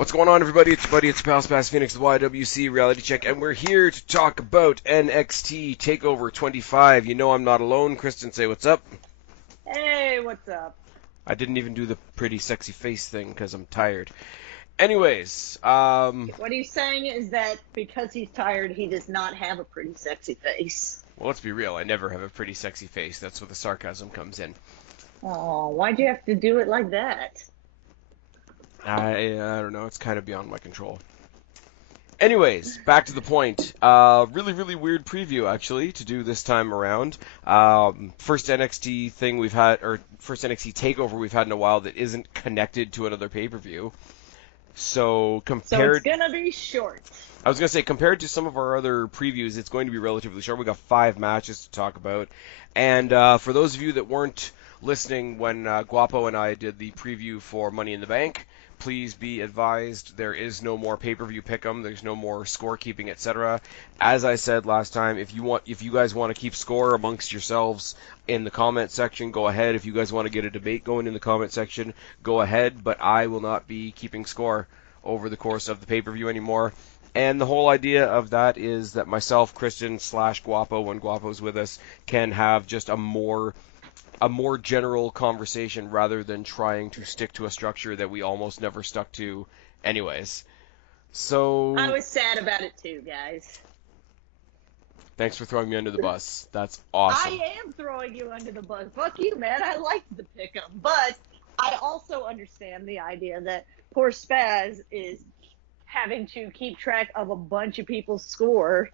What's going on, everybody? It's your buddy, it's Pals Pass Phoenix, the YWC Reality Check, and we're here to talk about NXT Takeover 25. You know I'm not alone. Kristen, say what's up. Hey, what's up? I didn't even do the pretty sexy face thing because I'm tired. Anyways, What he's saying is that because he's tired, he does not have a pretty sexy face. well, let's be real. I never have a pretty sexy face. That's where the sarcasm comes in. Oh, why'd you have to do it like that? I don't know. It's kind of beyond my control. Anyways, back to the point. Really weird preview, actually, to do this time around. First NXT thing we've had, or first NXT takeover we've had in a while that isn't connected to another pay-per-view. So So it's gonna be short. I was going to say, compared to some of our other previews, it's going to be relatively short. We got 5 matches to talk about. And for those of you that weren't listening when Guapo and I did the preview for Money in the Bank, please be advised there is no more pay-per-view pick'em. There's no more scorekeeping, etc. As I said last time, if you guys want to keep score amongst yourselves in the comment section, go ahead. If you guys want to get a debate going in the comment section, go ahead. But I will not be keeping score over the course of the pay-per-view anymore. And the whole idea of that is that myself, Christian / Guapo, when Guapo's with us, can have just a more general conversation rather than trying to stick to a structure that we almost never stuck to anyways. So I was sad about it too, guys. Thanks for throwing me under the bus. That's awesome. I am throwing you under the bus. Fuck you, man. I like the pick'em, but I also understand the idea that poor Spaz is having to keep track of a bunch of people's score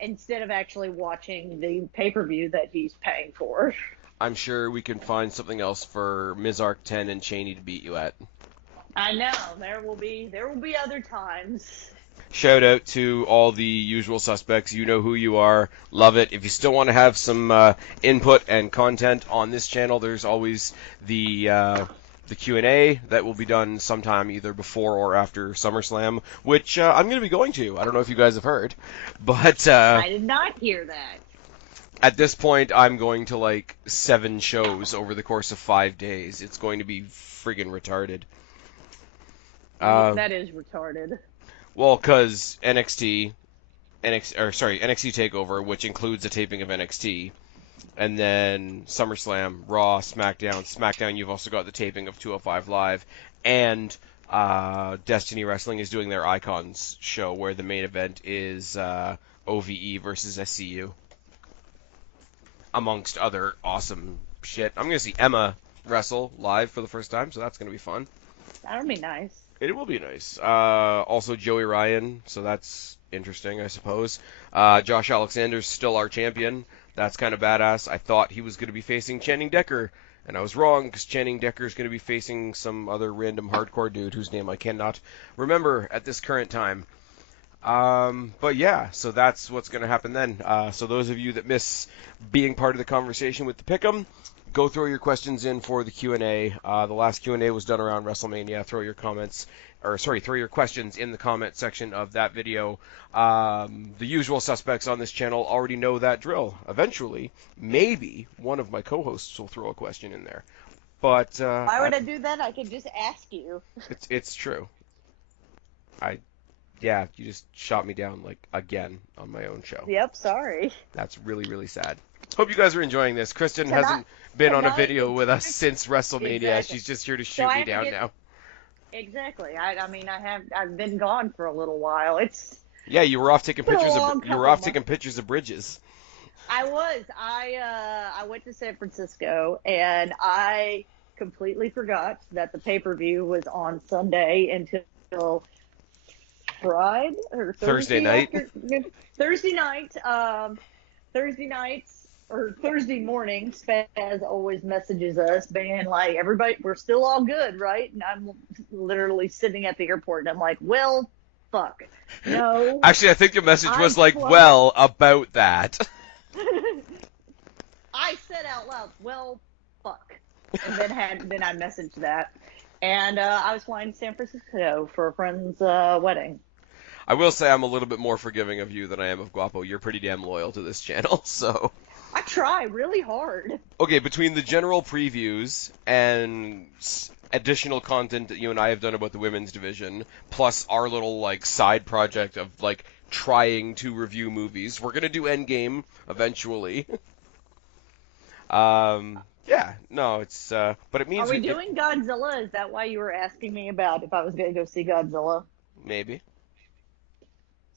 instead of actually watching the pay-per-view that he's paying for. I'm sure we can find something else for Mizark 10 and Cheney to beat you at. I know. There will be other times. Shout out to all the usual suspects. You know who you are. Love it. If you still want to have some input and content on this channel, there's always the Q&A that will be done sometime either before or after SummerSlam, which I'm going to be going to. I don't know if you guys have heard, but I did not hear that. At this point, I'm going to like 7 shows over the course of 5 days. It's going to be friggin' retarded. That is retarded. Well, because NXT Takeover, which includes a taping of NXT, and then SummerSlam, Raw, SmackDown. SmackDown, you've also got the taping of 205 Live, and Destiny Wrestling is doing their Icons show, where the main event is OVE versus SCU. Amongst other awesome shit. I'm going to see Emma wrestle live for the first time, so that's going to be fun. That'll be nice. It will be nice. Also Joey Ryan, so that's interesting, I suppose. Josh Alexander's still our champion. That's kind of badass. I thought he was going to be facing Channing Decker, and I was wrong, because Channing Decker is going to be facing some other random hardcore dude whose name I cannot remember at this current time. But yeah, so that's what's going to happen then. So those of you that miss being part of the conversation with the Pick'em, go throw your questions in for the Q&A. The last Q&A was done around WrestleMania. Throw your questions in the comment section of that video. The usual suspects on this channel already know that drill. Eventually, maybe one of my co-hosts will throw a question in there. But why would I do that? I could just ask you. It's true. Yeah, you just shot me down, like, again on my own show. Yep, sorry. That's really sad. Hope you guys are enjoying this. Kristen hasn't been on a video with us since WrestleMania. Exactly. She's just here to shoot me down now. Exactly. I've been gone for a little while. Yeah, you were off taking pictures of bridges. I was. I went to San Francisco and I completely forgot that the pay-per-view was on Sunday until Friday or Thursday night. Thursday morning, Spaz always messages us, being like, "Everybody, we're still all good, right?" And I'm literally sitting at the airport, and I'm like, "Well, fuck, no." Actually, I think your message was like, "Well, about that." I said out loud, "Well, fuck," and then I messaged that, and I was flying to San Francisco for a friend's wedding. I will say I'm a little bit more forgiving of you than I am of Guapo. You're pretty damn loyal to this channel, so. I try really hard. Okay, between the general previews and additional content that you and I have done about the women's division, plus our little like side project of like trying to review movies. We're gonna do Endgame eventually. Yeah, no, it's but it Are means we it doing Godzilla? Is that why you were asking me about if I was going to go see Godzilla? maybe,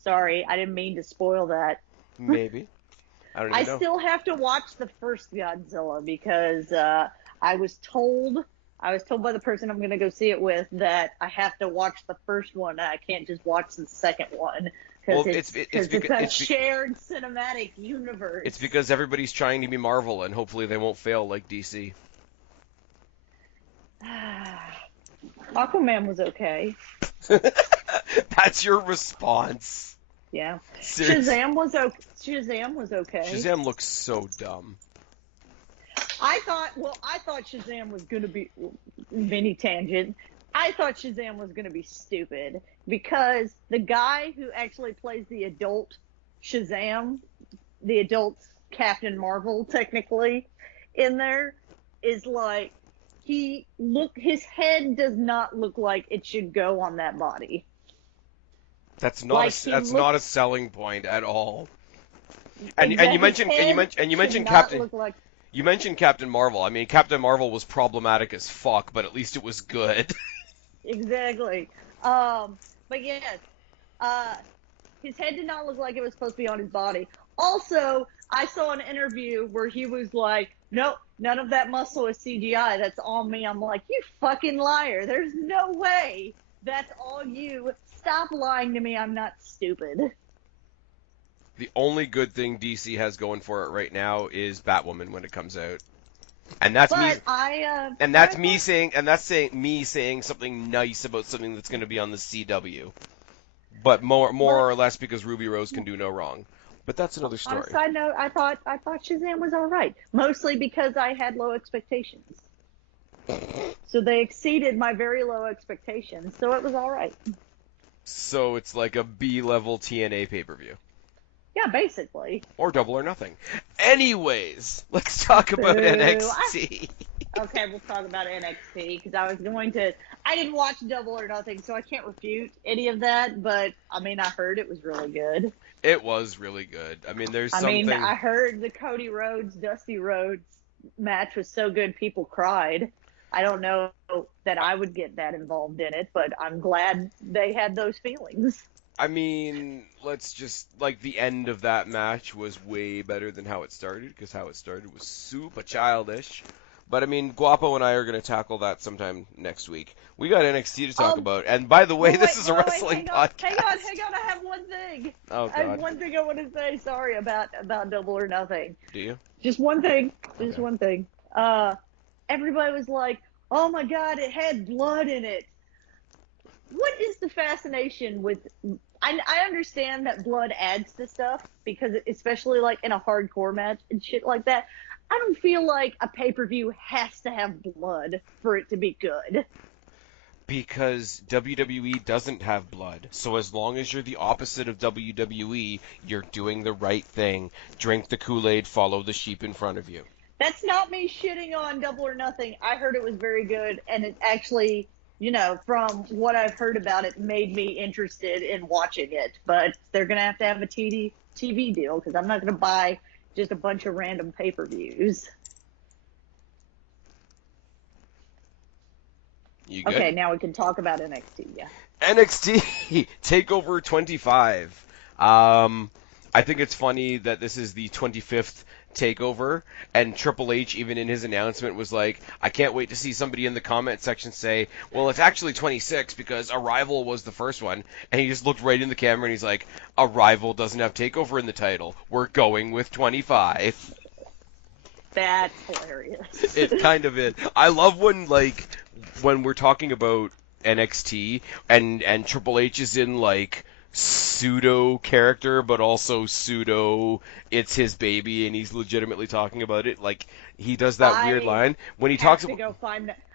Sorry, I didn't mean to spoil that. maybe. I don't I even know. still have to watch the first Godzilla because I was told I was told by the person I'm going to go see it with that I have to watch the first one. I can't just watch the second one Well, because it's a shared cinematic universe. it's because everybody's trying to be Marvel, and hopefully they won't fail like DC. Aquaman was okay. That's your response. Yeah. Seriously. Shazam was okay. Shazam was okay. Shazam looks so dumb. I thought Shazam was going to be mini tangent. I thought Shazam was going to be stupid because the guy who actually plays the adult Shazam, the adult Captain Marvel, technically, in there, is like his head does not look like it should go on that body. That's not Like not a selling point at all. And exactly, you mentioned you mentioned Captain Marvel. I mean, Captain Marvel was problematic as fuck, but at least it was good. exactly. But yes, his head did not look like it was supposed to be on his body. Also, I saw an interview where he was like, "Nope, none of that muscle is CGI. That's all me." I'm like, "You fucking liar! There's no way that's all you. Stop lying to me. I'm not stupid." The only good thing DC has going for it right now is Batwoman when it comes out. And that's me me saying something nice about something that's going to be on the CW. But more or less because Ruby Rose can do no wrong. But that's another On a story. side note, I thought Shazam was all right, mostly because I had low expectations. So they exceeded my very low expectations, so it was all right. So it's like a B-level TNA pay-per-view. Yeah, basically. Or Double or Nothing. Anyways, let's talk about NXT. Okay, we'll talk about NXT because I didn't watch Double or Nothing, so I can't refute any of that. But I mean, I heard it was really good. It was really good. I mean, I heard the Cody Rhodes Dusty Rhodes match was so good people cried. I don't know that I would get that involved in it, but I'm glad they had those feelings. I mean, let's just like the end of that match was way better than how it started because how it started was super childish. But I mean, Guapo and I are going to tackle that sometime next week. We got NXT to talk about, and by the way, this is a wrestling podcast. Hang on! I have one thing. Oh God! I have one thing I want to say. Sorry about Double or Nothing. Do you? Just one thing. Just Okay. one thing. Everybody was like, "Oh my God, it had blood in it." What is the fascination with? I understand that blood adds to stuff because, especially like in a hardcore match and shit like that. I don't feel like a pay-per-view has to have blood for it to be good. Because WWE doesn't have blood. So as long as you're the opposite of WWE, you're doing the right thing. Drink the Kool-Aid, follow the sheep in front of you. That's not me shitting on Double or Nothing. I heard it was very good, and it actually, from what I've heard about it, made me interested in watching it. But they're going to have a TV deal because I'm not going to buy just a bunch of random pay-per-views. You good? Okay, now we can talk about NXT. Yeah. NXT Takeover 25. I think it's funny that this is the 25th Takeover, and Triple H, even in his announcement, was like, I can't wait to see somebody in the comment section say, well, it's actually 26 because Arrival was the first one. And he just looked right in the camera and he's like, Arrival doesn't have Takeover in the title. We're going with 25. That's hilarious. It kind of is. I love when we're talking about NXT and Triple H is in like pseudo character but also pseudo it's his baby and he's legitimately talking about it. Like he does that weird line when he talks about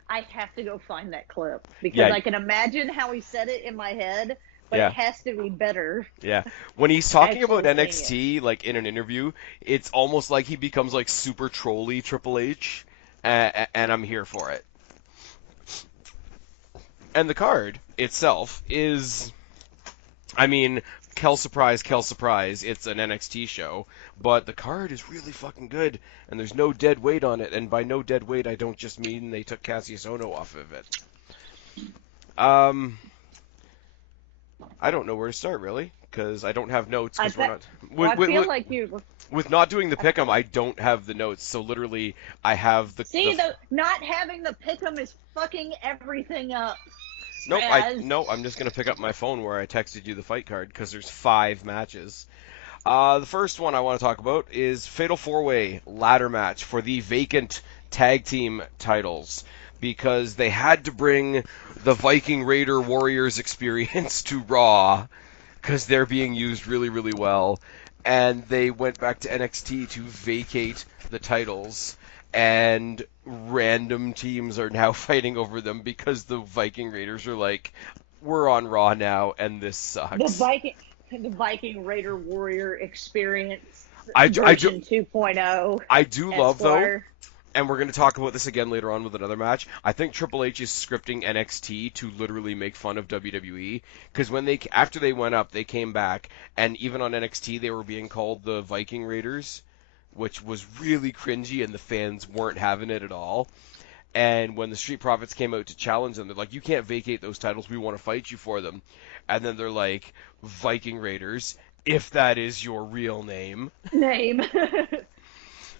I have to go find that clip because I can imagine how he said it in my head, but it has to be better. Yeah. When he's talking about NXT like in an interview, it's almost like he becomes like super trolly Triple H and I'm here for it. And the card itself is, I mean, Kel surprise, it's an NXT show, but the card is really fucking good, and there's no dead weight on it, and by no dead weight, I don't just mean they took Cassius Ohno off of it. I don't know where to start, really, because I don't have notes, because we're not... Well, I feel like you... With not doing the pick'em, I don't have the notes, so literally, I have the... See, not having the pick'em is fucking everything up. Nope, I'm just going to pick up my phone where I texted you the fight card, because there's 5 matches. The first one I want to talk about is Fatal 4-Way ladder match for the vacant tag team titles, because they had to bring the Viking Raider Warriors experience to Raw, because they're being used really, really well, and they went back to NXT to vacate the titles, and random teams are now fighting over them because the Viking Raiders are like, we're on Raw now, and this sucks. The Viking Raider Warrior experience version 2.0. I do love, though, and we're going to talk about this again later on with another match, I think Triple H is scripting NXT to literally make fun of WWE, because after they went up, they came back, and even on NXT, they were being called the Viking Raiders, which was really cringy, and the fans weren't having it at all. And when the Street Profits came out to challenge them, they're like, you can't vacate those titles, we want to fight you for them. And then they're like, Viking Raiders, if that is your real name. I'm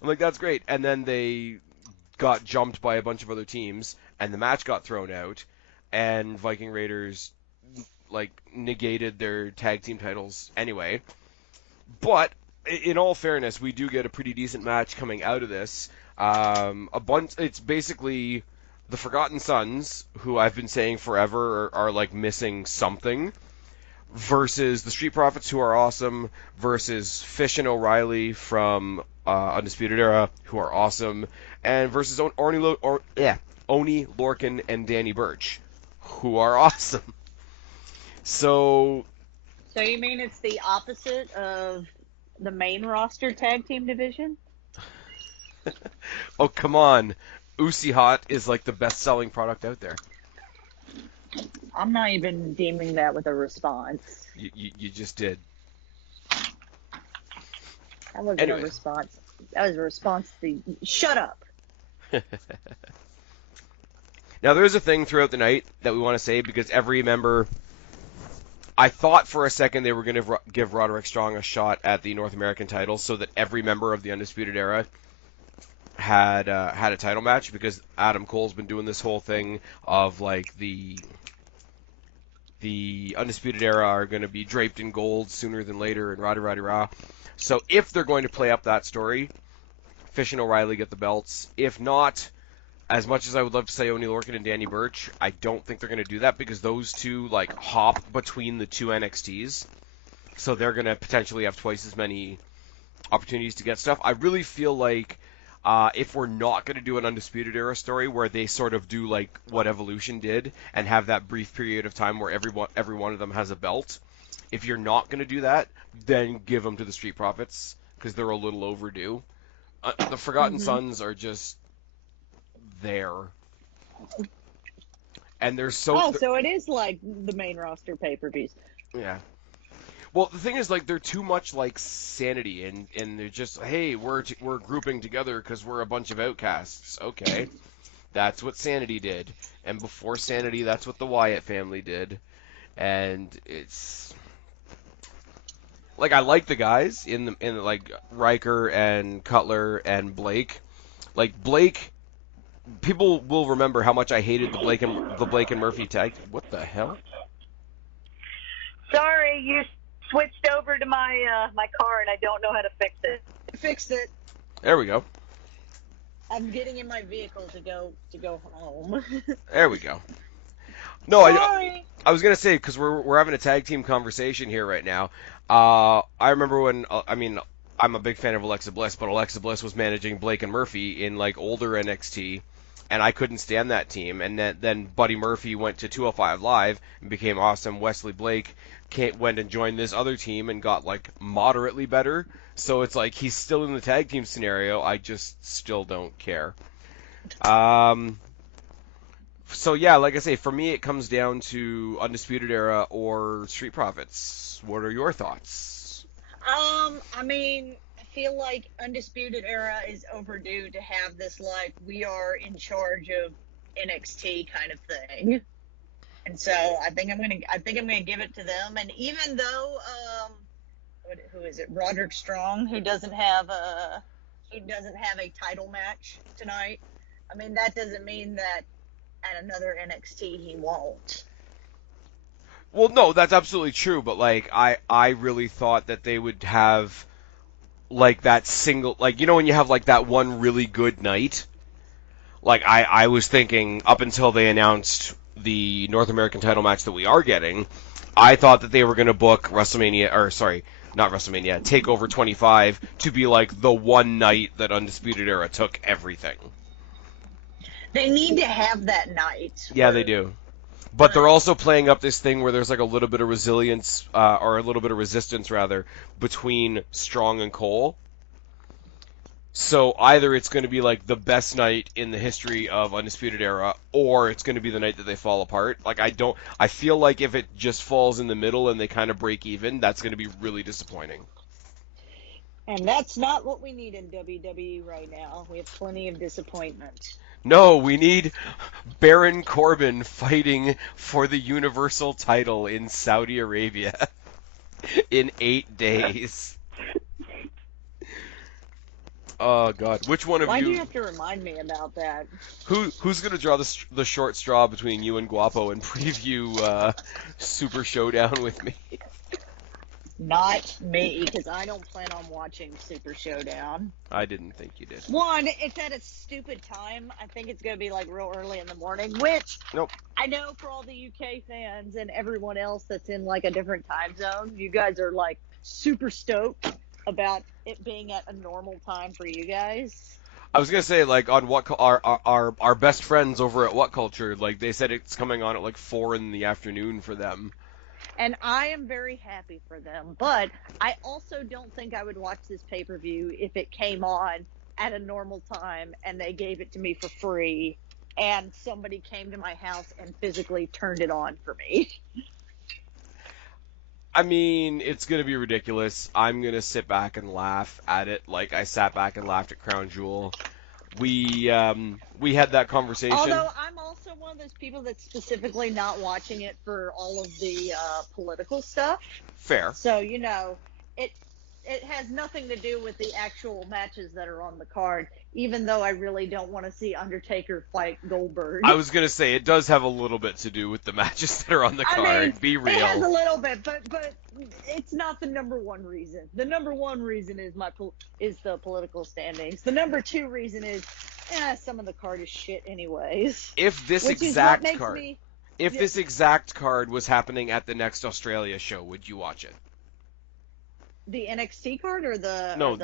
like, that's great. And then they got jumped by a bunch of other teams, and the match got thrown out, and Viking Raiders, like, negated their tag team titles anyway. But, in all fairness, we do get a pretty decent match coming out of this. It's basically the Forgotten Sons, who I've been saying forever are like missing something, versus the Street Profits, who are awesome, versus Fish and O'Reilly from Undisputed Era, who are awesome, and versus Oni Lorcan and Danny Burch, who are awesome. So you mean it's the opposite of the main roster tag team division? Oh, come on. Uzi Hot is like the best-selling product out there. I'm not even deeming that with a response. You just did. That wasn't a response. That was a response to shut up. Now, there's a thing throughout the night that we want to say, because every member... I thought for a second they were going to give Roderick Strong a shot at the North American title so that every member of the Undisputed Era had a title match, because Adam Cole's been doing this whole thing of like the Undisputed Era are going to be draped in gold sooner than later, and rah. So if they're going to play up that story, Fish and O'Reilly get the belts. If not, as much as I would love to say Oni Lorcan and Danny Burch, I don't think they're going to do that, because those two like hop between the two NXTs, so they're going to potentially have twice as many opportunities to get stuff. I really feel like if we're not going to do an Undisputed Era story where they sort of do like what Evolution did and have that brief period of time where every one of them has a belt, if you're not going to do that, then give them to the Street Profits, because they're a little overdue. The Forgotten Sons are just there. And they're so... so it is like the main roster pay-per-views. Yeah. Well, the thing is, like, they're too much like Sanity, and they're just, hey, we're grouping together because we're a bunch of outcasts. Okay. That's what Sanity did. And before Sanity, that's what the Wyatt family did. And it's... Like, I like the guys in like, Riker and Cutler and Blake. Like, Blake... People will remember how much I hated the Blake and Murphy tag. What the hell? Sorry, you switched over to my my car and I don't know how to fix it. Fixed it. There we go. I'm getting in my vehicle to go home. There we go. No, Sorry. I was gonna say, because we're having a tag team conversation here right now. I remember when I'm a big fan of Alexa Bliss, but Alexa Bliss was managing Blake and Murphy in like older NXT, and I couldn't stand that team. And then Buddy Murphy went to 205 Live and became awesome. Wesley Blake went and joined this other team and got like moderately better. So it's like he's still in the tag team scenario. I just still don't care. So yeah, like I say, for me it comes down to Undisputed Era or Street Profits. What are your thoughts? I mean, I feel like Undisputed Era is overdue to have this like we are in charge of NXT kind of thing. And so I think I'm gonna give it to them. And even though who is it? Roderick Strong, who doesn't have a title match tonight. I mean, that doesn't mean that at another NXT he won't. Well, no, that's absolutely true, but like I really thought that they would have like that single, like you know when you have like that one really good night. Like I was thinking up until they announced the North American title match that we are getting, I thought that they were going to book WrestleMania, or sorry, not WrestleMania, Takeover 25 to be like the one night that Undisputed Era took everything. They need to have that night. Yeah, they do. But they're also playing up this thing where there's like a little bit of resilience, or a little bit of resistance rather, between Strong and Cole. So either it's going to be like the best night in the history of Undisputed Era, or it's going to be the night that they fall apart. Like I feel like if it just falls in the middle and they kind of break even, that's going to be really disappointing. And that's not what we need in WWE right now. We have plenty of disappointment. No, we need Baron Corbin fighting for the Universal title in Saudi Arabia in 8 days. Oh God, which one of Why do you you? have to remind me about that? Who's gonna draw the short straw between you and Guapo and preview Super Showdown with me? Not me, because I don't plan on watching Super Showdown. I didn't think you did. One, it's at a stupid time. I think it's going to be like real early in the morning, which Nope. I know for all the UK fans and everyone else that's in like a different time zone, you guys are like super stoked about it being at a normal time for you guys. I was gonna say like on our best friends over at What Culture, like they said it's coming on at like 4 in the afternoon for them. And I am very happy for them, but I also don't think I would watch this pay-per-view if it came on at a normal time and they gave it to me for free and somebody came to my house and physically turned it on for me. I mean, it's gonna be ridiculous. I'm gonna sit back and laugh at it like I sat back and laughed at Crown Jewel. We had that conversation. Although I'm also one of those people that's specifically not watching it for all of the political stuff. Fair. So, you know, it has nothing to do with the actual matches that are on the card, even though I really don't want to see Undertaker fight Goldberg. I was gonna say it does have a little bit to do with the matches that are on the card. I mean, Be real. It has a little bit, but it's not the number one reason. The number one reason is is the political standings. The number two reason is, some of the card is shit anyways. If this Which exact is what card, makes me, if this exact card was happening at the next Australia show, would you watch it? the NXT card or the No, or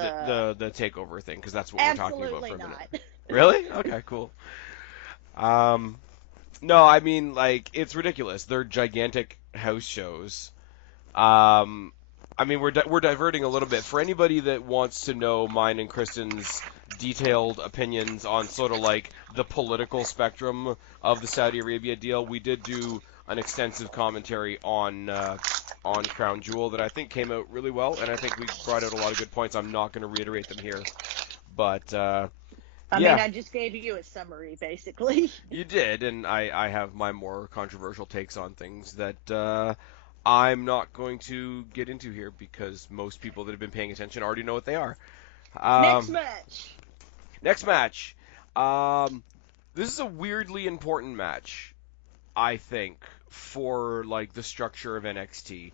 the takeover thing, because that's what we're talking about absolutely for a minute. not. Really? Okay, cool. No, I mean, like, it's ridiculous. They're gigantic house shows. I mean, we're diverting a little bit. For anybody that wants to know mine and Kristen's detailed opinions on sort of like the political spectrum of the Saudi Arabia deal, we did do an extensive commentary on Crown Jewel that I think came out really well, and I think we brought out a lot of good points. I'm not going to reiterate them here, but I yeah. mean, I just gave you a summary, basically. You did, and I have my more controversial takes on things that I'm not going to get into here because most people that have been paying attention already know what they are. Next match. Next match. This is a weirdly important match, I think, for like the structure of NXT.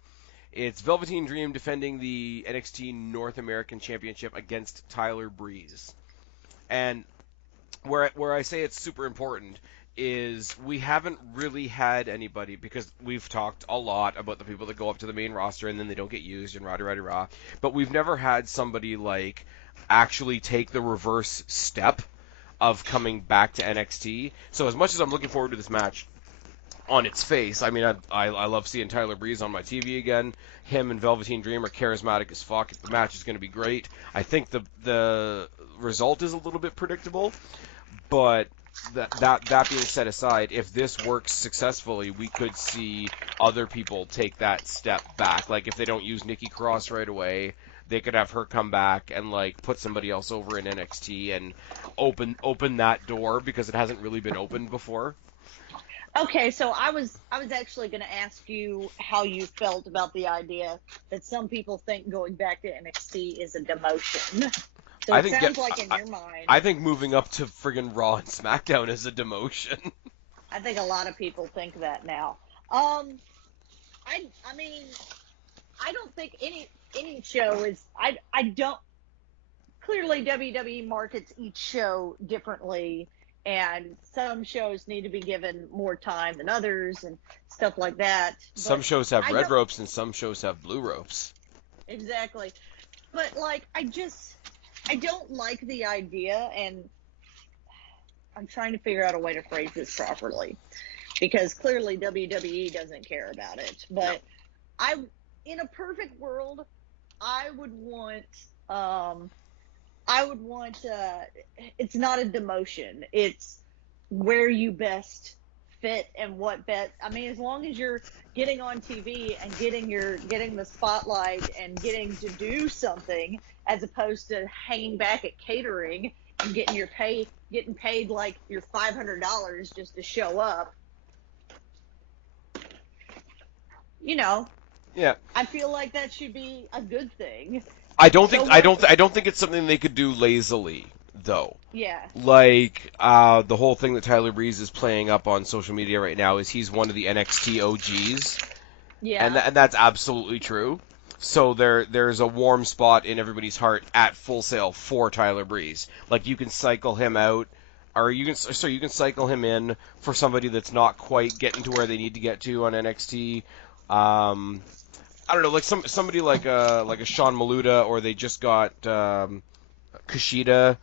It's Velveteen Dream defending the NXT North American Championship against Tyler Breeze. And where I say it's super important is we haven't really had anybody, because we've talked a lot about the people that go up to the main roster and then they don't get used and rah, but we've never had somebody like actually take the reverse step of coming back to NXT. So as much as I'm looking forward to this match on its face, I mean, I love seeing Tyler Breeze on my TV again. Him and Velveteen Dream are charismatic as fuck. The match is going to be great. I think the result is a little bit predictable, but that being set aside, if this works successfully, we could see other people take that step back. Like if they don't use Nikki Cross right away, they could have her come back and like put somebody else over in NXT and open that door because it hasn't really been opened before. Okay, so I was actually going to ask you how you felt about the idea that some people think going back to NXT is a demotion. So I it think sounds like in your mind, I think moving up to friggin' Raw and SmackDown is a demotion. I think a lot of people think that now. I mean, I don't think any show is. I don't. Clearly, WWE markets each show differently, and some shows need to be given more time than others, and stuff like that. Some But shows have I red don't ropes and some shows have blue ropes. exactly. But like, I don't like the idea, and I'm trying to figure out a way to phrase this properly because clearly WWE doesn't care about it. But I, in a perfect world, I would want, um, it's not a demotion. It's where you best fit and what best. I mean, as long as you're getting on TV and getting the spotlight and getting to do something, as opposed to hanging back at catering and getting paid like your $500 just to show up. You know, Yeah. I feel like that should be a good thing. I don't So think what? I don't think it's something they could do lazily though. Yeah, Like the whole thing that Tyler Breeze is playing up on social media right now is he's one of the NXT OGs, yeah. and that's absolutely true. So there's a warm spot in everybody's heart at Full Sail for Tyler Breeze. Like you can cycle him out, or you can cycle him in for somebody that's not quite getting to where they need to get to on NXT. I don't know, like somebody like a Sean Maluda, or they just got Kushida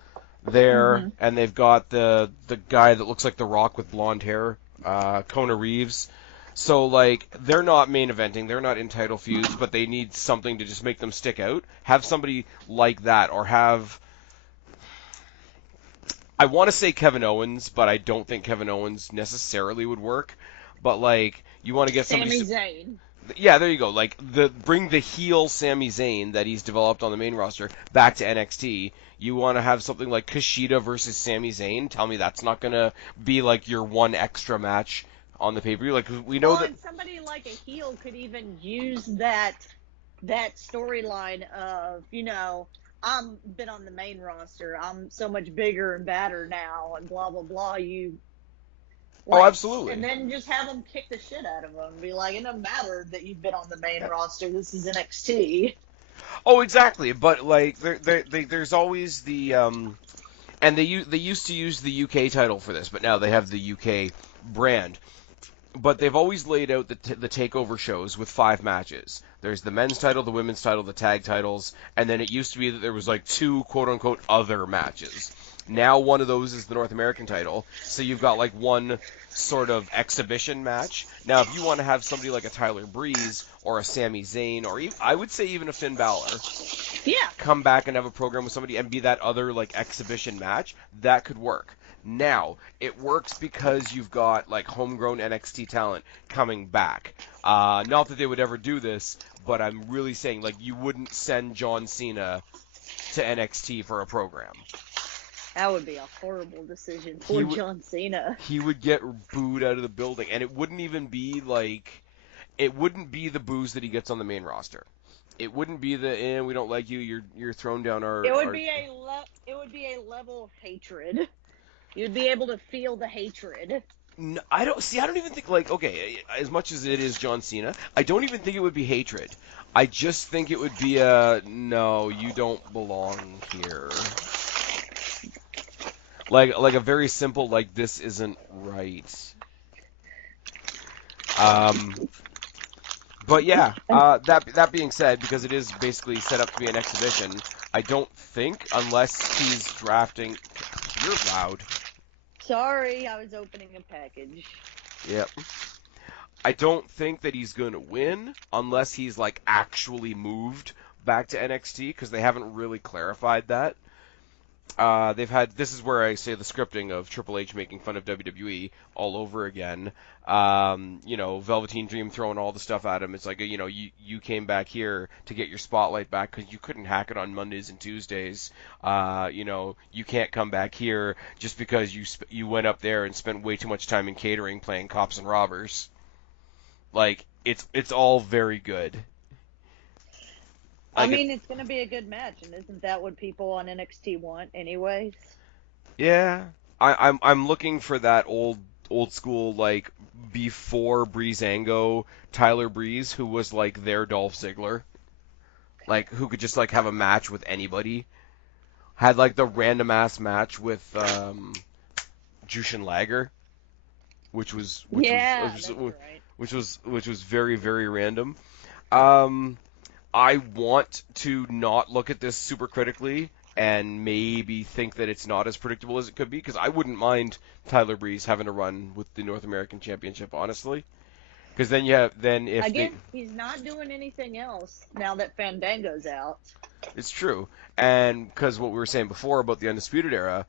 there, and they've got the guy that looks like The Rock with blonde hair, Kona Reeves. So like they're not main eventing, they're not in title feuds, but they need something to just make them stick out. Have somebody like that, or have, I want to say Kevin Owens, but I don't think Kevin Owens necessarily would work. But like you want to get somebody. Sami Zayn. Yeah, there you go. Like bring the heel Sami Zayn that he's developed on the main roster back to NXT. You want to have something like Kushida versus Sami Zayn. Tell me that's not gonna be like your one extra match on the pay-per-view. Like we know that. And somebody like a heel could even use that storyline of, I'm been on the main roster. I'm so much bigger and badder now, and blah blah blah. Oh, absolutely. And then just have them kick the shit out of them. Be like, it doesn't matter that you've been on the main roster. This is NXT. Oh, exactly. But like there's always the and they used to use the UK title for this, but now they have the UK brand. But they've always laid out the Takeover shows with 5 matches. There's the men's title, the women's title, the tag titles, and then it used to be that there was like 2 quote-unquote other matches. Now one of those is the North American title, so you've got like one sort of exhibition match. Now if you want to have somebody like a Tyler Breeze or a Sami Zayn, or I would say even a Finn Balor, come back and have a program with somebody and be that other like exhibition match, that could work. Now, it works because you've got like homegrown NXT talent coming back. Not that they would ever do this, but I'm really saying like you wouldn't send John Cena to NXT for a program. That would be a horrible decision for John Cena. He would get booed out of the building, and it wouldn't even be like, it wouldn't be the boos that he gets on the main roster. It wouldn't be the we don't like you, you're thrown down our. It would be a level of hatred. You'd be able to feel the hatred. No, I don't even think like, okay, as much as it is John Cena, I don't even think it would be hatred. I just think it would be no, you don't belong here. Like a very simple like, this isn't right. But yeah, that being said, because it is basically set up to be an exhibition, I don't think, unless he's drafting. You're loud. Sorry, I was opening a package. Yep. I don't think that he's going to win unless he's like actually moved back to NXT, because they haven't really clarified that. they've had, this is where I say the scripting of Triple H making fun of WWE all over again. Velveteen Dream throwing all the stuff at him. It's like, you came back here to get your spotlight back because you couldn't hack it on Mondays and Tuesdays. You can't come back here just because you went up there and spent way too much time in catering playing cops and robbers. Like, it's all very good. I Like, mean, it's going to be a good match, and isn't that what people on NXT want, anyways? yeah, I'm looking for that old school, like, before Breezango Tyler Breeze, who was like their Dolph Ziggler, like, who could just like have a match with anybody. Had like the random ass match with Jushin Liger, which was Yeah, that's right. which was very very random. Um, I want to not look at this super critically and maybe think that it's not as predictable as it could be, because I wouldn't mind Tyler Breeze having a run with the North American Championship, honestly. Because then if they, Again, he's not doing anything else now that Fandango's out. it's true, and because what we were saying before about the Undisputed Era,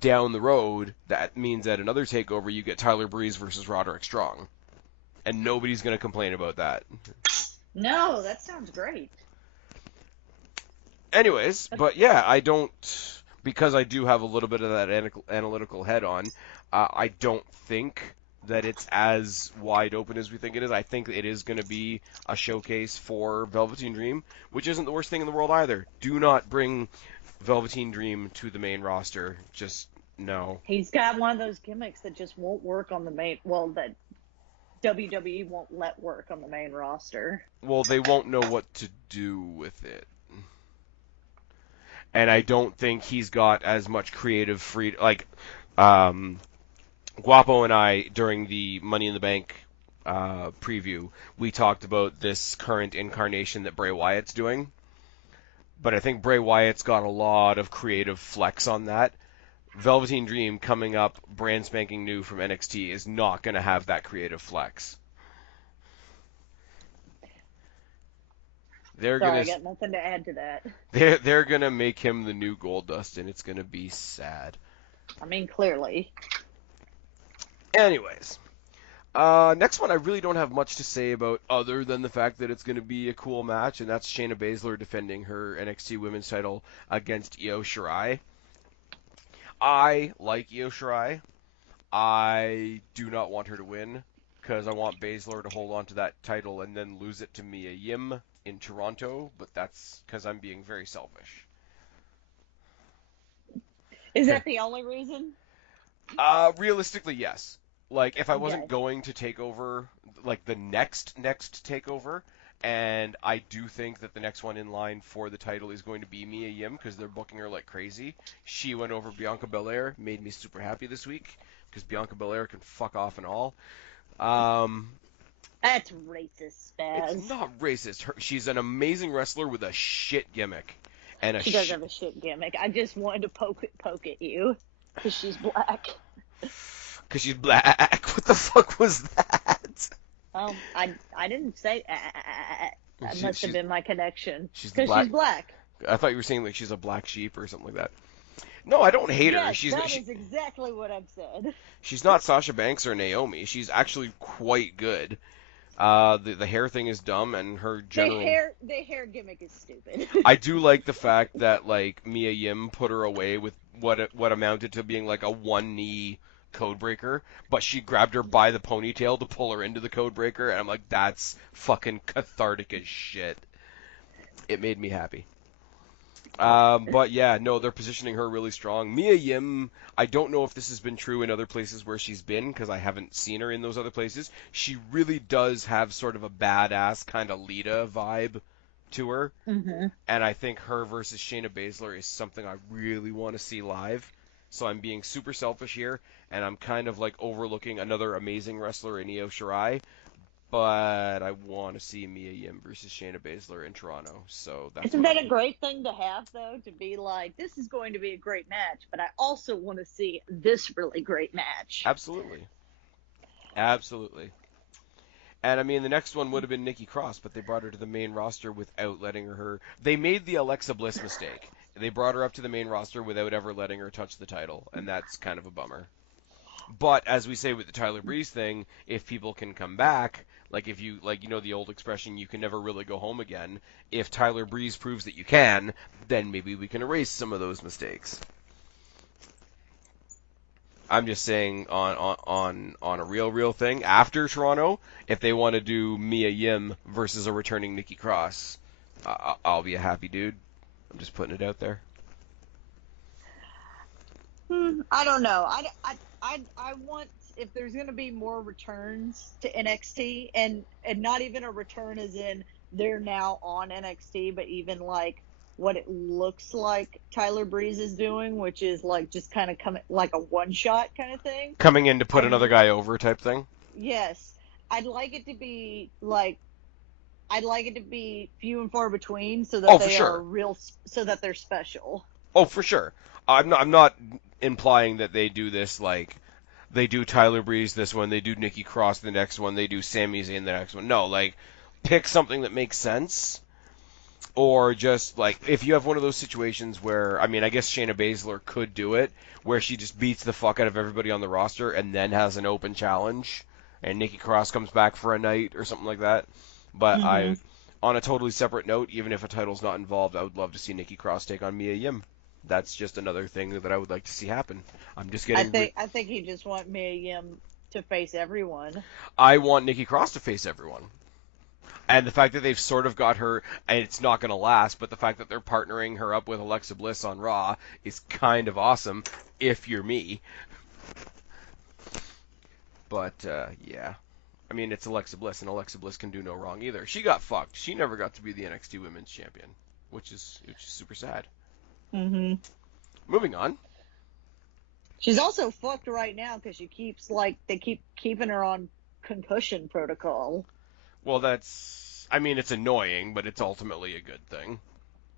down the road, that means at another takeover you get Tyler Breeze versus Roderick Strong, and nobody's gonna complain about that. No, that sounds great. Anyways, but yeah, I don't, because I do have a little bit of that analytical head on. I don't think that it's as wide open as we think it is. I think it is going to be a showcase for Velveteen Dream, which isn't the worst thing in the world either. Do not bring Velveteen Dream to the main roster. Just no. He's got one of those gimmicks that just won't work on the main. Well, that WWE won't let work on the main roster. Well, they won't know what to do with it. And I don't think he's got as much creative freedom. Like, Guapo and I, during the Money in the Bank preview, we talked about this current incarnation that Bray Wyatt's doing. But I think Bray Wyatt's got a lot of creative flex on that. Velveteen Dream coming up, brand spanking new from NXT, is not going to have that creative flex. Sorry, I got nothing to add to that. They're gonna make him the new Goldust, and it's gonna be sad. I mean, clearly. Anyways, next one I really don't have much to say about other than the fact that it's gonna be a cool match, and that's Shayna Baszler defending her NXT Women's title against Io Shirai. I like Io Shirai. I do not want her to win, because I want Baszler to hold on to that title and then lose it to Mia Yim in Toronto, but that's because I'm being very selfish. Is that the only reason? Realistically, yes. Like, if I wasn't going to take over, like, the next takeover, and I do think that the next one in line for the title is going to be Mia Yim, because they're booking her like crazy. She went over Bianca Belair, made me super happy this week, because Bianca Belair can fuck off and all. That's racist, Spaz. It's not racist. She's an amazing wrestler with a shit gimmick. She does have a shit gimmick. I just wanted to poke at you because she's black. Because she's black? What the fuck was that? I didn't say that must have been my connection. Because she's black. I thought you were saying like she's a black sheep or something like that. No, I don't hate her. That is exactly what I've said. She's not Sasha Banks or Naomi. She's actually quite good. The hair thing is dumb, and her general... The hair gimmick is stupid. I do like the fact that, like, Mia Yim put her away with what amounted to being, like, a one-knee codebreaker, but she grabbed her by the ponytail to pull her into the codebreaker, and I'm like, that's fucking cathartic as shit. It made me happy. But yeah, no, they're positioning her really strong. Mia Yim, I don't know if this has been true in other places where she's been, because I haven't seen her in those other places. She really does have sort of a badass kind of Lita vibe to her. Mm-hmm. And I think her versus Shayna Baszler is something I really want to see live. So I'm being super selfish here, and I'm kind of like overlooking another amazing wrestler in Io Shirai. But I want to see Mia Yim versus Shayna Baszler in Toronto. So that's Isn't that a great thing to have, though? To be like, this is going to be a great match, but I also want to see this really great match. Absolutely. Absolutely. And I mean, the next one would have been Nikki Cross, but they brought her to the main roster without letting her. They made the Alexa Bliss mistake. They brought her up to the main roster without ever letting her touch the title, and that's kind of a bummer. But as we say with the Tyler Breeze thing, if people can come back, like if you like, the old expression, you can never really go home again. If Tyler Breeze proves that you can, then maybe we can erase some of those mistakes. I'm just saying on a real thing after Toronto, if they want to do Mia Yim versus a returning Nikki Cross, I'll be a happy dude. I'm just putting it out there. I don't know. I want, if there's going to be more returns to NXT, and not even a return as in they're now on NXT, but even like what it looks like Tyler Breeze is doing, which is like just kind of coming like a one shot kind of thing. Coming in to put another guy over type thing. Yes, I'd like it to be like, I'd like it to be few and far between, so that For they sure. are real, so that they're special. Oh, for sure. I'm not implying that they do this like they do Tyler Breeze this one, they do Nikki Cross the next one, they do Sami Zayn the next one. No, like pick something that makes sense, or just like if you have one of those situations where I guess Shayna Baszler could do it, where she just beats the fuck out of everybody on the roster and then has an open challenge, and Nikki Cross comes back for a night or something like that. But on a totally separate note, even if a title's not involved, I would love to see Nikki Cross take on Mia Yim. That's just another thing that I would like to see happen. I'm just getting. I think you just want Mia Yim to face everyone. I want Nikki Cross to face everyone. And the fact that they've sort of got her, and it's not going to last, but the fact that they're partnering her up with Alexa Bliss on Raw is kind of awesome, if you're me. But, yeah. It's Alexa Bliss, and Alexa Bliss can do no wrong either. She got fucked. She never got to be the NXT Women's Champion, which is super sad. Moving on. She's also fucked right now because she keeps they keep keeping her on concussion protocol. Well, that's it's annoying, but it's ultimately a good thing.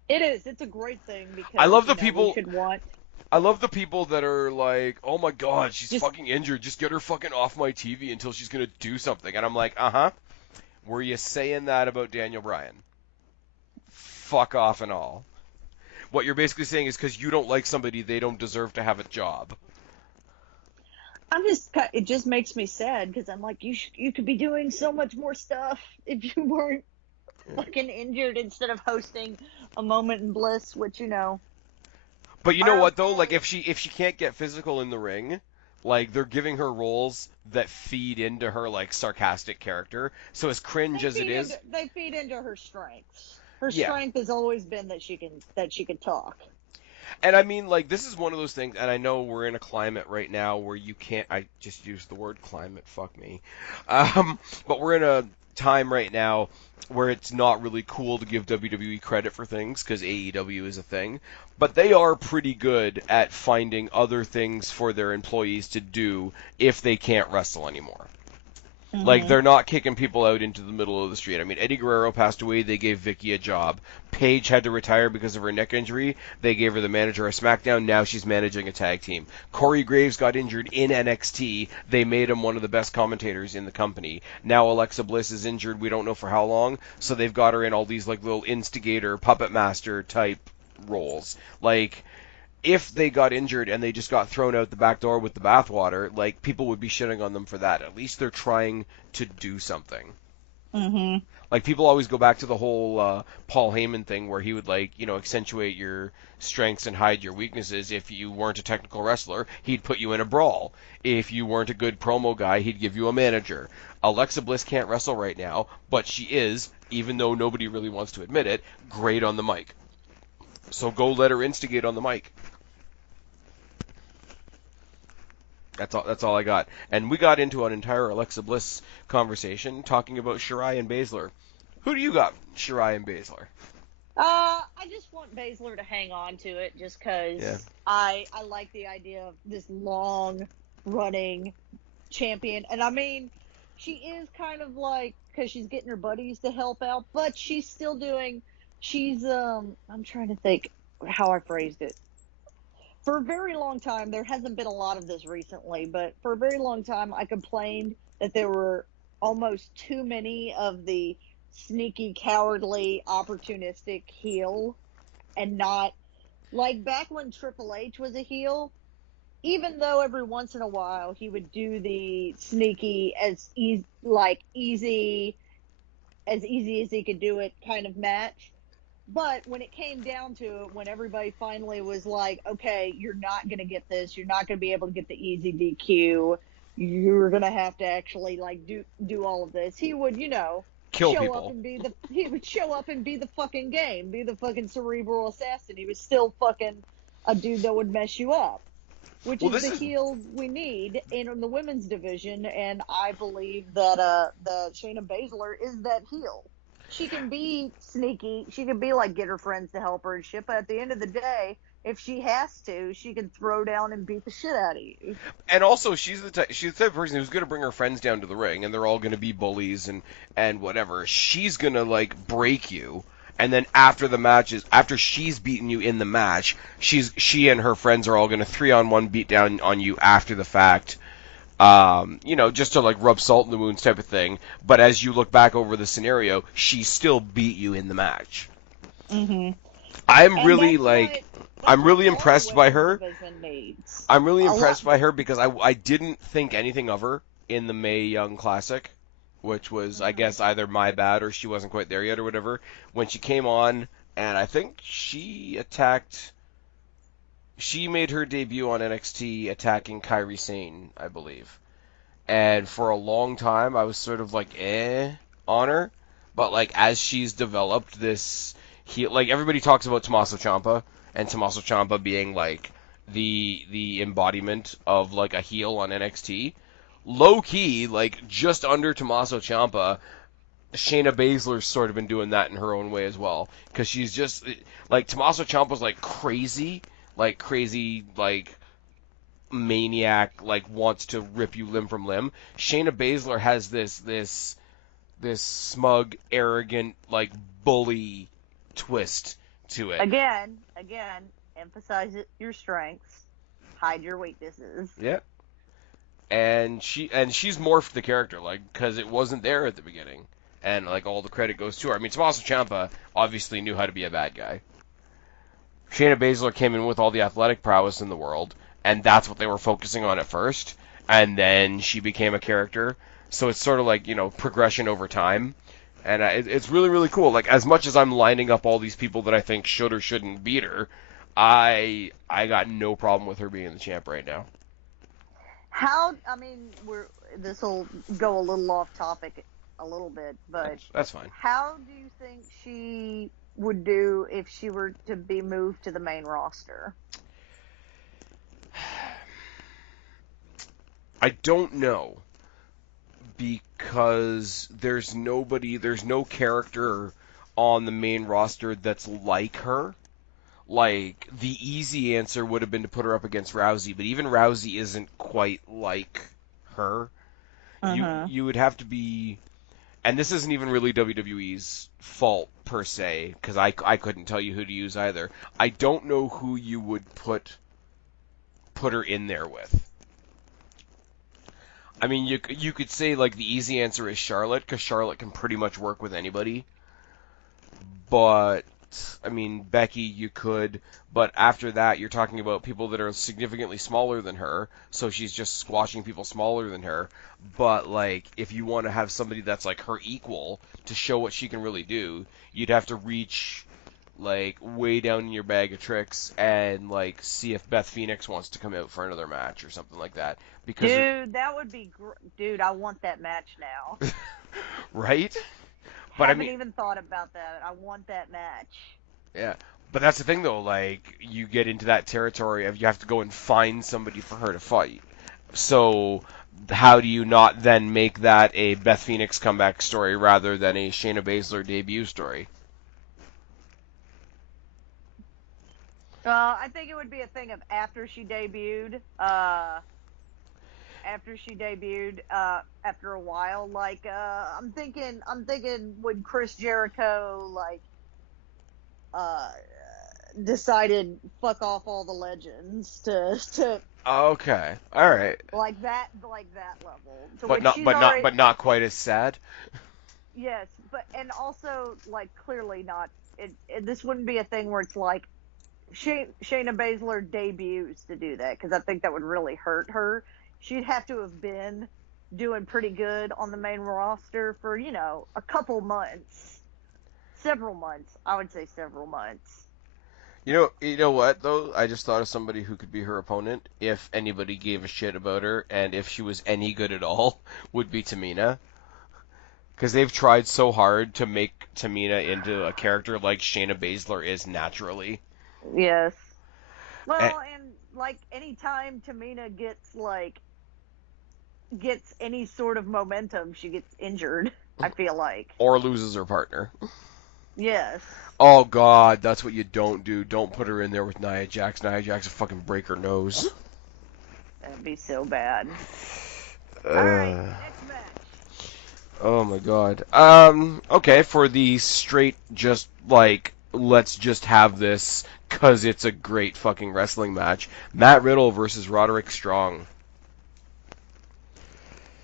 It is. It's a great thing because I love the people. Want... I love the people that are like, "Oh my god, she's fucking injured. Just get her fucking off my TV until she's gonna do something." And I'm like, Were you saying that about Daniel Bryan? Fuck off and all. What you're basically saying is because you don't like somebody, they don't deserve to have a job. It just makes me sad because I'm like, you could be doing so much more stuff if you weren't fucking injured instead of hosting a Moment in Bliss, which But you know what though? Like if she can't get physical in the ring, like they're giving her roles that feed into her like sarcastic character. So as cringe as it is, they feed into her strengths. Her strength has always been that she can talk. And this is one of those things, and I know we're in a climate right now where you can't, I just used the word climate, fuck me. But we're in a time right now where it's not really cool to give WWE credit for things, because AEW is a thing. But they are pretty good at finding other things for their employees to do if they can't wrestle anymore. Like, they're not kicking people out into the middle of the street. Eddie Guerrero passed away. They gave Vicky a job. Paige had to retire because of her neck injury. They gave her the manager of SmackDown. Now she's managing a tag team. Corey Graves got injured in NXT. They made him one of the best commentators in the company. Now Alexa Bliss is injured. We don't know for how long. So they've got her in all these, like, little instigator, puppet master type roles. Like, if they got injured and they just got thrown out the back door with the bathwater, like, people would be shitting on them for that. At least they're trying to do something. Like, people always go back to the whole Paul Heyman thing where he would, like, accentuate your strengths and hide your weaknesses. If you weren't a technical wrestler, he'd put you in a brawl. If you weren't a good promo guy, he'd give you a manager. Alexa Bliss can't wrestle right now, but she is, even though nobody really wants to admit it, great on the mic. So go let her instigate on the mic. That's all I got. And we got into an entire Alexa Bliss conversation talking about Shirai and Baszler. Who do you got, Shirai and Baszler? I just want Baszler to hang on to it just because I like the idea of this long-running champion. And she is kind of like, because she's getting her buddies to help out, but she's still doing, I'm trying to think how I phrased it. For a very long time, there hasn't been a lot of this recently, but for a very long time, I complained that there were almost too many of the sneaky, cowardly, opportunistic heel and not Like back when Triple H was a heel, even though every once in a while he would do the sneaky as easy as he could do it kind of match. But when it came down to it, when everybody finally was like, okay, you're not going to get this, you're not going to be able to get the easy DQ, you're going to have to actually like do all of this, he would, Kill people. he would show up and be the fucking game, be the fucking cerebral assassin. He was still fucking a dude that would mess you up, which Well, is this the is heel we need in the women's division, and I believe that the Shayna Baszler is that heel. She can be sneaky. She can be like get her friends to help her and shit. But at the end of the day, if she has to, she can throw down and beat the shit out of you. and also she's the type of person who's going to bring her friends down to the ring, and they're all going to be bullies and whatever. She's going to like break you, and then after the matches, after she's beaten you in the match, she and her friends are all going to 3-on-1 beat down on you after the fact. Just to like rub salt in the wounds type of thing. But as you look back over the scenario, she still beat you in the match. Mm-hmm. I'm And really that's like, what I'm really all impressed by women's her. division needs. I'm really A impressed lot. by her because I didn't think anything of her in the Mae Young Classic, which was, I guess, either my bad or she wasn't quite there yet or whatever. When she came on, and I think she made her debut on NXT attacking Kairi Sane, I believe. And for a long time, I was sort of like, on her. But like as she's developed this, like everybody talks about Tommaso Ciampa, and Tommaso Ciampa being like the embodiment of like a heel on NXT. Low key, like just under Tommaso Ciampa, Shayna Baszler's sort of been doing that in her own way as well, because she's just like Tommaso Ciampa's like crazy, like maniac, like wants to rip you limb from limb. Shayna Baszler has this smug, arrogant, like bully twist to it. Again, emphasize your strengths, hide your weaknesses. Yeah. And she's morphed the character, like, because it wasn't there at the beginning, and like all the credit goes to her. I mean, Tommaso Ciampa obviously knew how to be a bad guy. Shayna Baszler came in with all the athletic prowess in the world, and that's what they were focusing on at first. And then she became a character, so it's sort of like progression over time, and it's really really cool. Like as much as I'm lining up all these people that I think should or shouldn't beat her, I got no problem with her being the champ right now. This will go a little off topic a little bit, but That's fine. how do you think she would do if she were to be moved to the main roster? I don't know, because there's no character on the main roster that's like her. Like, the easy answer would have been to put her up against Rousey, but even Rousey isn't quite like her. You would have to be, and this isn't even really WWE's fault per se, because I couldn't tell you who to use either. I don't know who you would put her in there with. I mean, you could say like the easy answer is Charlotte, because Charlotte can pretty much work with anybody. But I mean, Becky, you could, but after that, you're talking about people that are significantly smaller than her, so she's just squashing people smaller than her. But like, if you want to have somebody that's like her equal to show what she can really do, you'd have to reach like way down in your bag of tricks and like see if Beth Phoenix wants to come out for another match or something like that. Because Dude, that would be dude, I want that match now. right? But Haven't even thought about that. I want that match. yeah. But that's the thing though, like you get into that territory of you have to go and find somebody for her to fight. So how do you not then make that a Beth Phoenix comeback story rather than a Shayna Baszler debut story? I think it would be a thing of after she debuted, after a while, like I'm thinking when Chris Jericho uh, decided fuck off all the legends to Okay, all right, like that level. So but not quite as sad. yes, but and also like clearly not. This wouldn't be a thing where it's like Shayna Baszler debuts to do that, because I think that would really hurt her. She'd have to have been doing pretty good on the main roster for, a couple months. Several months. I would say several months. You know what though? I just thought of somebody who could be her opponent if anybody gave a shit about her, and if she was any good at all, would be Tamina. Because they've tried so hard to make Tamina into a character like Shayna Baszler is naturally. Yes. And, Well, and like anytime Tamina gets any sort of momentum, she gets injured, I feel like. or loses her partner. Yes. Oh god, that's what you don't do. Don't put her in there with Nia Jax. Nia Jax will fucking break her nose. That'd be so bad. Uh, Alright, next match. oh my god. Okay, for the straight, just like, let's just have this, cause it's a great fucking wrestling match. Matt Riddle versus Roderick Strong.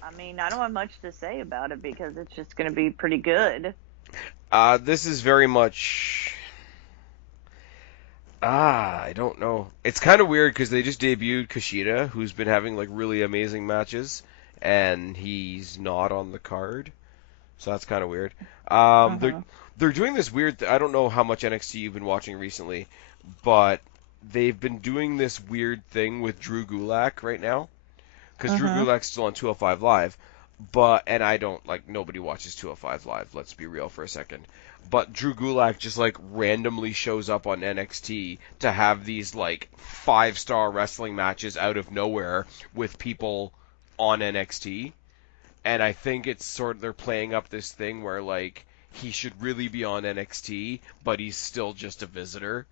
I mean, I don't have much to say about it because it's just going to be pretty good. This is very much. I don't know. It's kind of weird because they just debuted Kushida, who's been having like really amazing matches, and he's not on the card, so that's kind of weird. They're doing this weird. I don't know how much NXT you've been watching recently, but they've been doing this weird thing with Drew Gulak right now, because Drew Gulak's still on 205 Live, and I don't like nobody watches 205 Live. Let's be real for a second. But Drew Gulak just like randomly shows up on NXT to have these like 5-star wrestling matches out of nowhere with people on NXT, and I think it's sort of they're playing up this thing where like he should really be on NXT, but he's still just a visitor.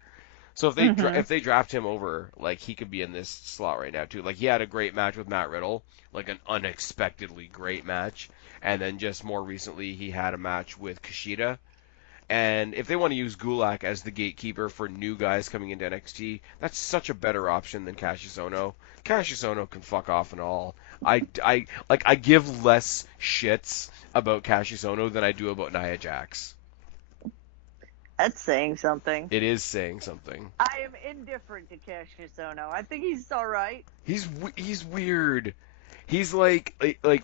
So if they draft him over, like he could be in this slot right now too. Like he had a great match with Matt Riddle, like an unexpectedly great match, and then just more recently he had a match with Kushida. And if they want to use Gulak as the gatekeeper for new guys coming into NXT, that's such a better option than Cassius Ohno. Cassius Ohno can fuck off and all. I give less shits about Cassius Ohno than I do about Nia Jax. That's saying something. It is saying something. I am indifferent to Cassius Ohno. I think he's all right. He's weird. He's like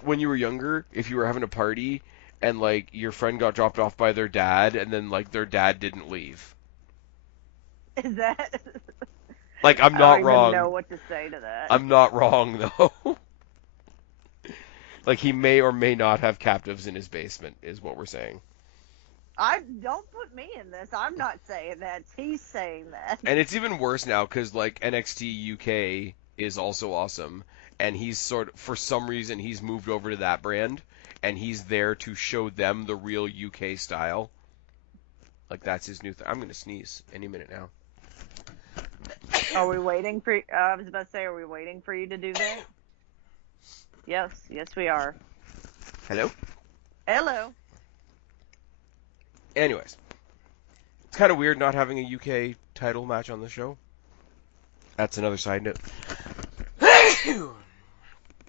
when you were younger, if you were having a party and like your friend got dropped off by their dad and then like their dad didn't leave. Is that? Like I'm not wrong. I don't even know what to say to that. I'm not wrong though. Like he may or may not have captives in his basement, is what we're saying. Don't put me in this. I'm not saying that. He's saying that. And it's even worse now because like NXT UK is also awesome, and he's for some reason he's moved over to that brand, and he's there to show them the real UK style. Like that's his new thing. I'm gonna sneeze any minute now. Are we waiting for? I was about to say, are we waiting for you to do that? Yes, we are. Hello. Hello. Anyways, it's kind of weird not having a UK title match on the show. That's another side note.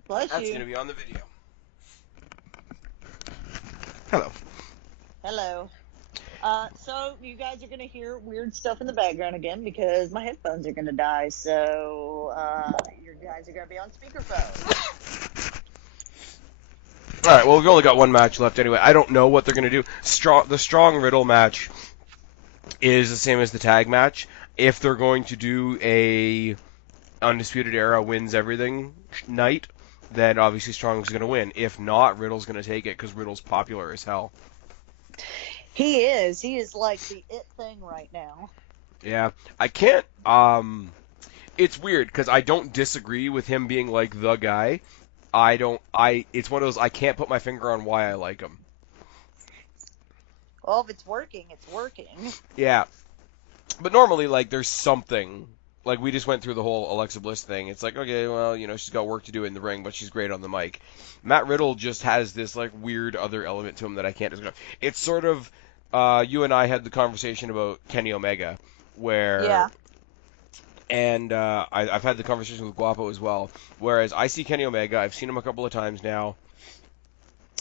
Bless That's you. going to be on the video. Hello. Hello. So you guys are going to hear weird stuff in the background again because my headphones are going to die. So you guys are going to be on speakerphone. All right. Well, we've only got one match left anyway. I don't know what they're going to do. The Strong Riddle match is the same as the tag match. If they're going to do a Undisputed Era wins everything night, then obviously Strong's going to win. If not, Riddle's going to take it because Riddle's popular as hell. He is. He is like the it thing right now. Yeah. I can't. It's weird because I don't disagree with him being like the guy. It's one of those I can't put my finger on why I like him. Well, if it's working, it's working. Yeah. But normally, like, there's something. Like, we just went through the whole Alexa Bliss thing. It's like, okay, well, she's got work to do in the ring, but she's great on the mic. Matt Riddle just has this, like, weird other element to him that I can't describe. It's sort of, you and I had the conversation about Kenny Omega, where... Yeah. And I've had the conversation with Guapo as well. Whereas I see Kenny Omega, I've seen him a couple of times now.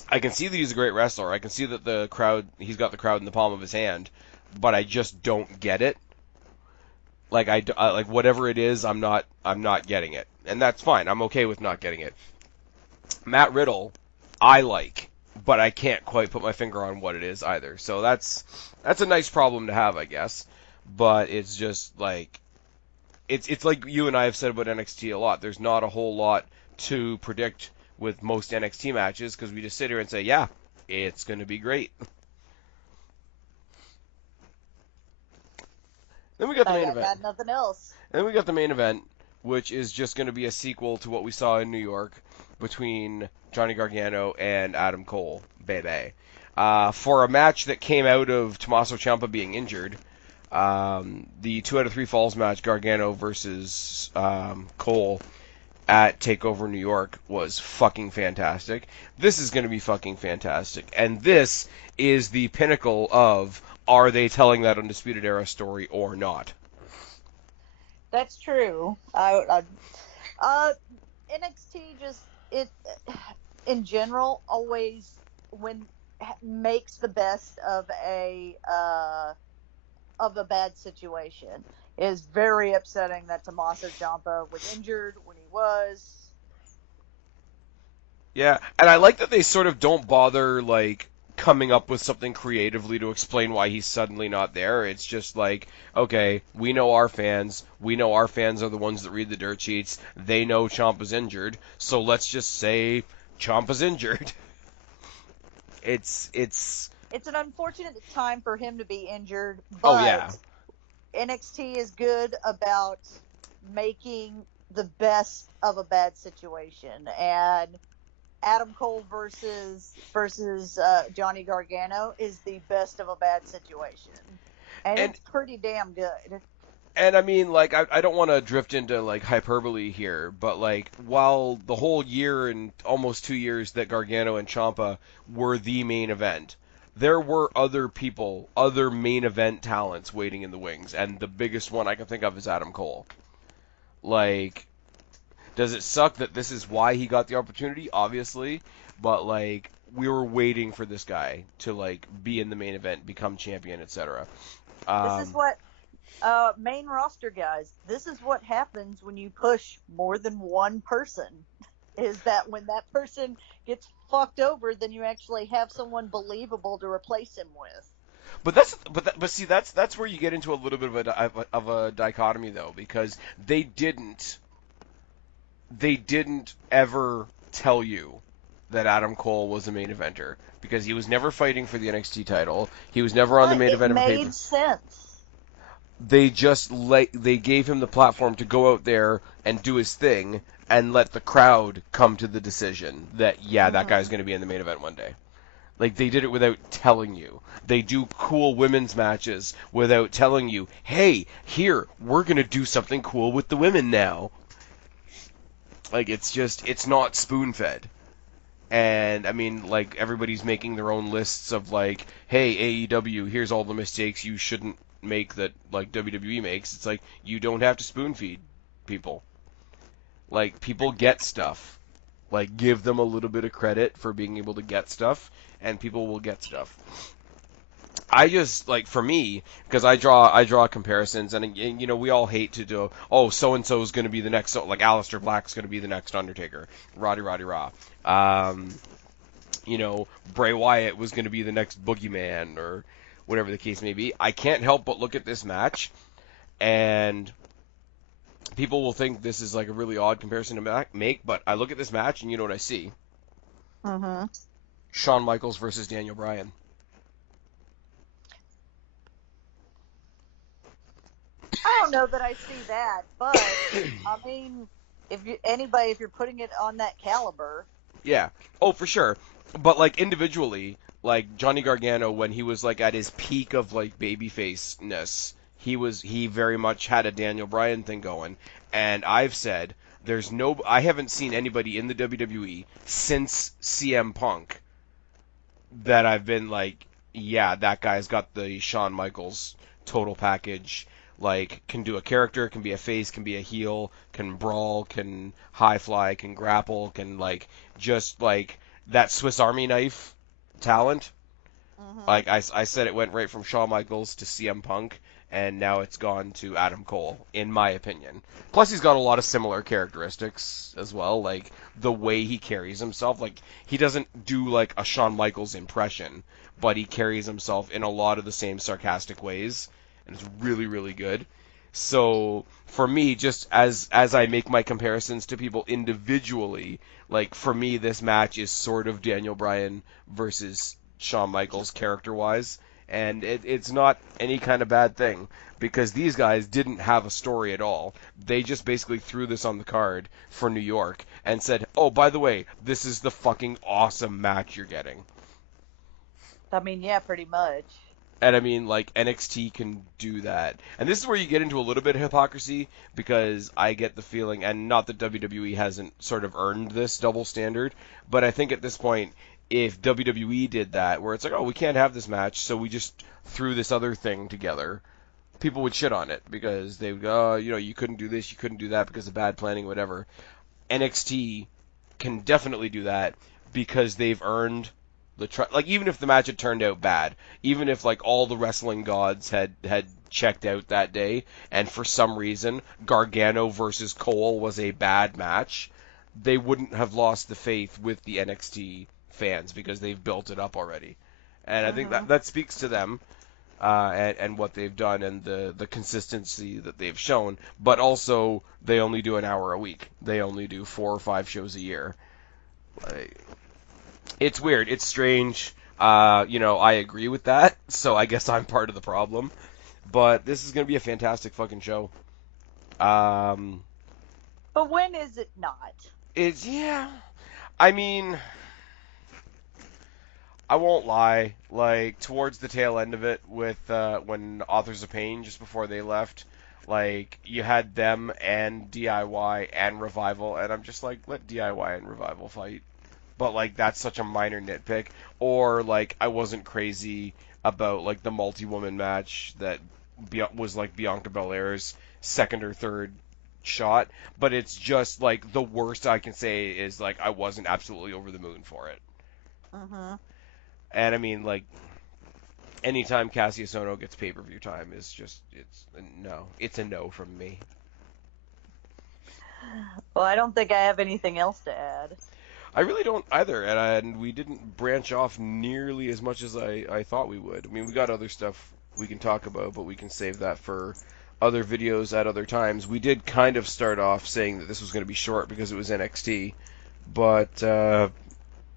I can see that he's a great wrestler. I can see that he's got the crowd in the palm of his hand. But I just don't get it. Like like whatever it is, I'm not getting it, and that's fine. I'm okay with not getting it. Matt Riddle, I like, but I can't quite put my finger on what it is either. So that's a nice problem to have, I guess. But it's just like it's like you and I have said about NXT a lot. There's not a whole lot to predict with most NXT matches because we just sit here and say, yeah, it's going to be great. Then we got the main I event. got nothing else. Then we got the main event, which is just going to be a sequel to what we saw in New York between Johnny Gargano and Adam Cole, baby. For a match that came out of Tommaso Ciampa being injured, the 2 out of 3 falls match, Gargano versus Cole at Takeover New York, was fucking fantastic. This is going to be fucking fantastic. And this is the pinnacle of, are they telling that Undisputed Era story or not? That's true. NXT just it in general always when makes the best of a bad situation. It is very upsetting that Tommaso Ciampa was injured when he was. Yeah, and I like that they sort of don't bother like coming up with something creatively to explain why he's suddenly not there. It's just like, okay, we know our fans. We know our fans are the ones that read the dirt sheets. They know Ciampa's injured, so let's just say Ciampa's injured. It's It's an unfortunate time for him to be injured, oh but yeah. NXT is good about making the best of a bad situation, and Adam Cole versus Johnny Gargano is the best of a bad situation, and it's pretty damn good. And I mean, like, I don't want to drift into like hyperbole here, but like, while the whole year and almost 2 years that Gargano and Ciampa were the main event, there were other people, other main event talents waiting in the wings, and the biggest one I can think of is Adam Cole. Like, does it suck that this is why he got the opportunity? Obviously, but like, we were waiting for this guy to like be in the main event, become champion, etc. This is what main roster guys. This is what happens when you push more than one person. Is that when that person gets fucked over, then you actually have someone believable to replace him with. But see, that's where you get into a little bit of a dichotomy though, because they didn't ever tell you that Adam Cole was a main eventer, because he was never fighting for the NXT title. He was never on the main event of a It paper. made sense. They just they gave him the platform to go out there and do his thing and let the crowd come to the decision that that guy's going to be in the main event one day. Like, they did it without telling you. They do cool women's matches without telling you, hey, here, we're going to do something cool with the women now. Like, it's not spoon-fed. And, I mean, like, everybody's making their own lists of, like, hey, AEW, here's all the mistakes you shouldn't make that, like, WWE makes. It's like, you don't have to spoon-feed people. Like, people get stuff. Like, give them a little bit of credit for being able to get stuff, and people will get stuff. I just, like, for me, because I draw comparisons, and you know, we all hate to do, oh, so and so is going to be the next, like Aleister Black's going to be the next Undertaker, Roddy Rah. You know, Bray Wyatt was going to be the next Boogeyman, or whatever the case may be. I can't help but look at this match, and people will think this is like a really odd comparison to make, but I look at this match, and you know what I see? Mm-hmm. Shawn Michaels versus Daniel Bryan. I don't know that I see that, but I mean, if you're putting it on that caliber, Yeah. Oh, for sure. But like individually, like Johnny Gargano, when he was like at his peak of like babyface-ness, he very much had a Daniel Bryan thing going. And I've said I haven't seen anybody in the WWE since CM Punk that I've been like, yeah, that guy's got the Shawn Michaels total package. Like, can do a character, can be a face, can be a heel, can brawl, can high fly, can grapple, can like just like that Swiss Army knife talent. mm-hmm. Like I said, it went right from Shawn Michaels to CM Punk, and now it's gone to Adam Cole, in my opinion. Plus, he's got a lot of similar characteristics as well, like the way he carries himself. Like, he doesn't do like a Shawn Michaels impression, but he carries himself in a lot of the same sarcastic ways, and it's really, really good. So for me, just as I make my comparisons to people individually, like for me, this match is sort of Daniel Bryan versus Shawn Michaels character-wise, and it's not any kind of bad thing because these guys didn't have a story at all. They just basically threw this on the card for New York and said, "Oh, by the way, this is the fucking awesome match you're getting." I mean, yeah, pretty much. And I mean, like, NXT can do that. And this is where you get into a little bit of hypocrisy, because I get the feeling, and not that WWE hasn't sort of earned this double standard, but I think at this point, if WWE did that, where it's like, oh, we can't have this match, so we just threw this other thing together, people would shit on it, because they would go, oh, you know, you couldn't do this, you couldn't do that because of bad planning, whatever. NXT can definitely do that, because they've earned like, even if the match had turned out bad, even if like all the wrestling gods had checked out that day, and for some reason Gargano versus Cole was a bad match, they wouldn't have lost the faith with the NXT fans because they've built it up already. And I think that speaks to them, and what they've done and the consistency that they've shown. But also, they only do an hour a week. They only do 4 or 5 shows a year. Like, it's weird. It's strange. You know, I agree with that, so I guess I'm part of the problem. But this is going to be a fantastic fucking show. But when is it not? Yeah. I mean, I won't lie. Like, towards the tail end of it, with when Authors of Pain, just before they left, like, you had them and DIY and Revival, and I'm just like, let DIY and Revival fight. But, like, that's such a minor nitpick. Or, like, I wasn't crazy about, like, the multi-woman match that was, like, Bianca Belair's second or third shot. But it's just, like, the worst I can say is, like, I wasn't absolutely over the moon for it. And, I mean, like, anytime Cassius Ohno gets pay-per-view time is just, it's a no from me. Well, I don't think I have anything else to add. I really don't either, and we didn't branch off nearly as much as I thought we would. I mean, we got other stuff we can talk about, but we can save that for other videos at other times. We did kind of start off saying that this was going to be short because it was NXT, but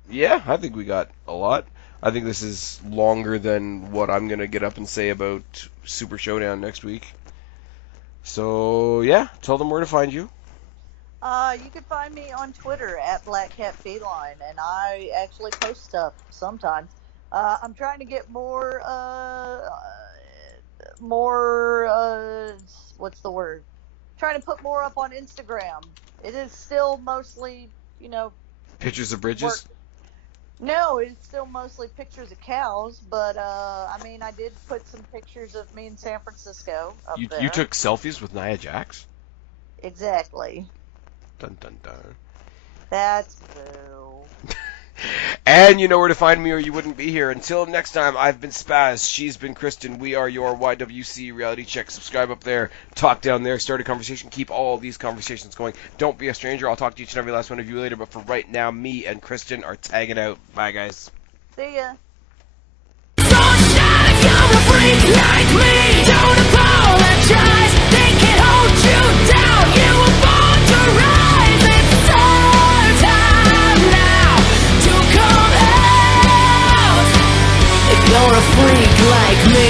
yeah, I think we got a lot. I think this is longer than what I'm going to get up and say about Super Showdown next week. So, yeah, tell them where to find you. You can find me on Twitter at BlackCatFeline, and I actually post stuff sometimes. I'm trying to get more, what's the word? Trying to put more up on Instagram. It is still mostly, you know... Pictures of bridges? Work. No, it's still mostly pictures of cows, but, I mean, I did put some pictures of me in San Francisco up there. You took selfies with Nia Jax? Exactly. Dun dun dun. That's boo. And you know where to find me or you wouldn't be here. Until next time, I've been Spaz, she's been Kristen, we are your YWC Reality Check. Subscribe up there, talk down there, start a conversation, keep all these conversations going. Don't be a stranger, I'll talk to each and every last one of you later, but for right now, me and Kristen are tagging out. Bye, guys. See ya. You're a freak like me.